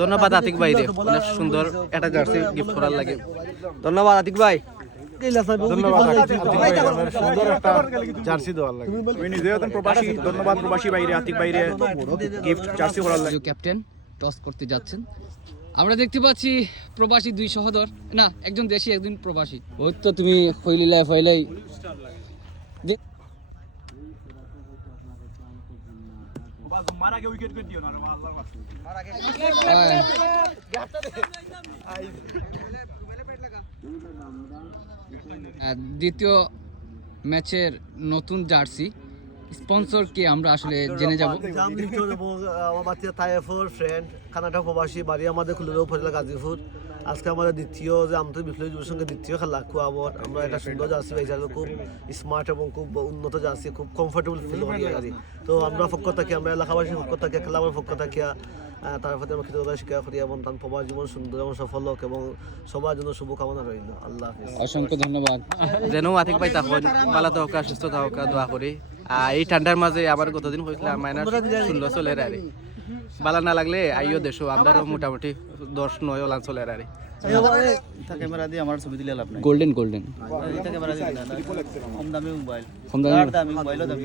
ধন্যবাদ আতিক ভাই রে, অনেক সুন্দর একটা জার্সি গিফট করার লাগে। ধন্যবাদ আতিক ভাই। জার্সি দেওয়ার লাগে। আমি নিজেও একজন প্রবাসী, ধন্যবাদ প্রবাসী বাইরে আতিক বাইরে গিফট জার্সি করার লাগে। ক্যাপ্টেন টস করতে যাচ্ছেন। আমরা দেখতে পাচ্ছি প্রবাসী দুই সহোদর, না একজন দেশি একজন প্রবাসী। ওই তো তুমি ফইলিলাই ফইলাই মার আগে উইকেট করে দিও না আল্লাহর দ্বিতীয় ম্যাচের নতুন জার্সি স্পন্সর কে আমরা আসলে জেনে যাব। আমার তাইফুর ফ্রেন্ড কানাডা প্রবাসী, বাড়ি আমাদের খুলনা উপজেলা গাজীপুর। আজকে আমাদের দ্বিতীয় যে আন্তর্জাতিক বিপ্লবী যুব সংঘের দ্বিতীয় খেলা কুয়াবর। আমরা একটা সুন্দর জার্সি পাইছি, খুব স্মার্ট এবং খুব উন্নত জার্সি, খুব কমফোর্টেবল ফিল করি গাড়ি। তো আমরা পক্ষ থাকি, আমরা এলাকাবাসীর পক্ষ থাকি, খেলাবার পক্ষ থাকিয়া তার প্রতি আমরা কৃতজ্ঞতা স্বীকার করি এবং তার প্রবাস জীবন সুন্দর এবং সফল হোক এবং সবার জন্য শুভকামনা রইল। আল্লাহ হাফেজ। অসংখ্য ধন্যবাদ। যেন আতিক ভাই তখন ভালো থাকা সুস্থ থাকা দোয়া করি। এই ঠান্ডার মাঝে আবার গতদিন হয়েছিল মাইনাস 16 চলে আরে, ভালো না লাগলে আইও দেশো আমরাও মোটামুটি 10-9 ওলান চলে আরে। ক্যামেরা দিয়ে আমার ছবি দিলে লাভ নাই। গোল্ডেন এটা ক্যামেরা দিয়ে কম দামি মোবাইল, কম দামি মোবাইলও দামি।